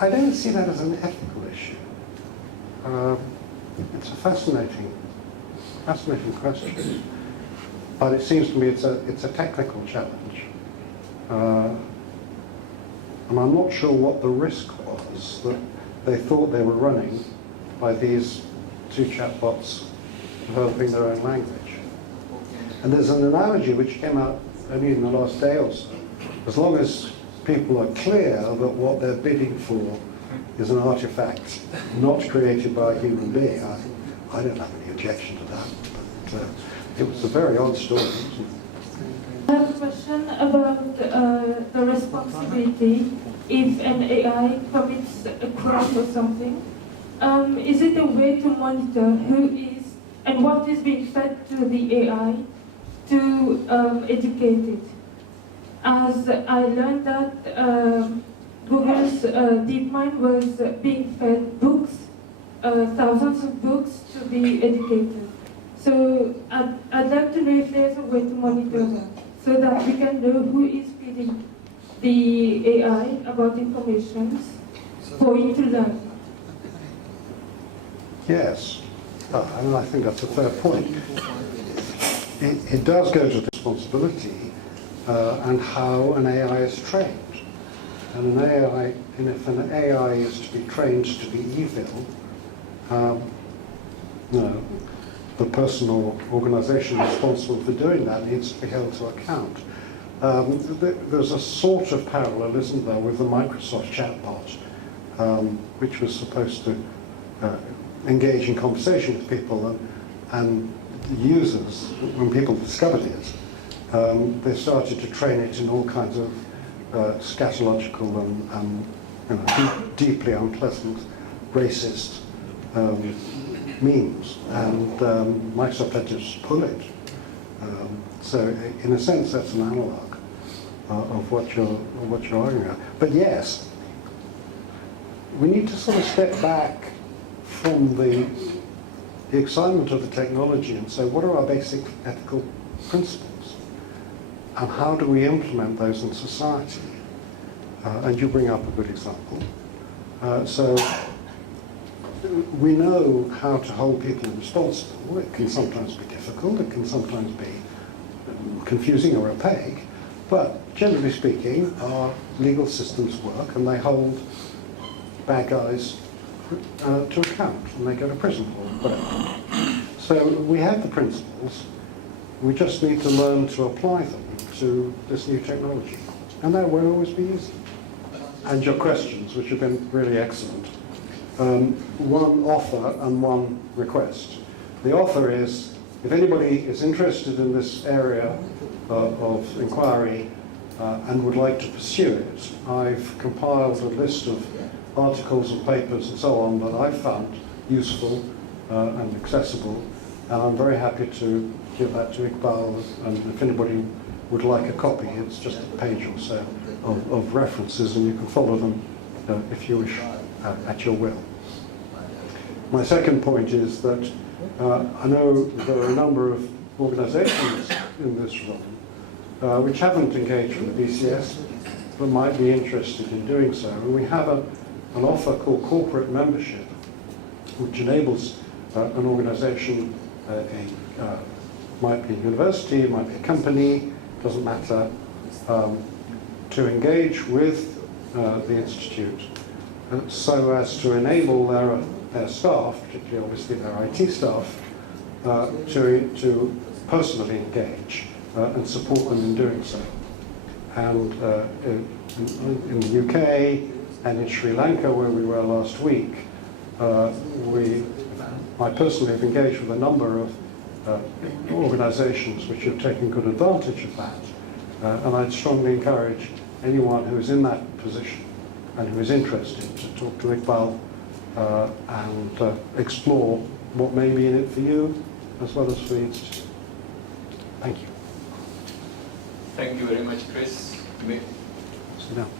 I don't see that as an ethical issue. It's a fascinating question, but it seems to me it's a technical challenge, and I'm not sure what the risk was that they thought they were running by these two chatbots developing their own language. And there's an analogy which came out only in the last day or so. As long as people are clear that what they're bidding for is an artifact not created by a human being, I don't have any objection to that. But it was a very odd story. I have a question about the responsibility if an AI commits a crime or something. Is it a way to monitor who is and what is being fed to the AI to educate it? As I learned that Google's DeepMind was being fed books, thousands of books to be educated. So I'd like to know if there's a way to monitor that, so that we can know who is feeding the AI about information for it to learn. Yes, and I think that's a fair point. It does go to the responsibility and how an AI is trained. And if an AI is to be trained to be evil, no, the person or organisation responsible for doing that needs to be held to account. There's a sort of parallel, isn't there, with the Microsoft chatbot, which was supposed to engage in conversation with people, and the users, when people discovered it, they started to train it in all kinds of scatological and deeply unpleasant, racist memes, and Microsoft had to just pull it. So in a sense, that's an analog of what you're arguing about. But yes, we need to sort of step back from the excitement of the technology and say, what are our basic ethical principles? And how do we implement those in society? And you bring up a good example. So we know how to hold people responsible. It can sometimes be difficult, it can sometimes be confusing or opaque, but generally speaking, our legal systems work and they hold bad guys to account, and they go to prison or whatever. So we have the principles, we just need to learn to apply them to this new technology, and that won't always be easy. And your questions, which have been really excellent. One offer and one request. The offer is, if anybody is interested in this area of inquiry and would like to pursue it, I've compiled a list of articles and papers and so on that I've found useful and accessible, and I'm very happy to give that to Iqbal, and if anybody would like a copy, it's just a page or so of references, and you can follow them if you wish at your will. My second point is that I know there are a number of organisations in this room which haven't engaged with the BCS but might be interested in doing so. And we have an offer called corporate membership, which enables an organisation, might be a university, it might be a company, doesn't matter, to engage with the Institute so as to enable their staff, particularly obviously their IT staff, to personally engage and support them in doing so. And in the UK and in Sri Lanka, where we were last week, I personally have engaged with a number of organisations which have taken good advantage of that. And I'd strongly encourage anyone who is in that position and who is interested to talk to Iqbal and explore what may be in it for you as well as for the Institute. Thank you. Thank you very much, Chris. Sit down.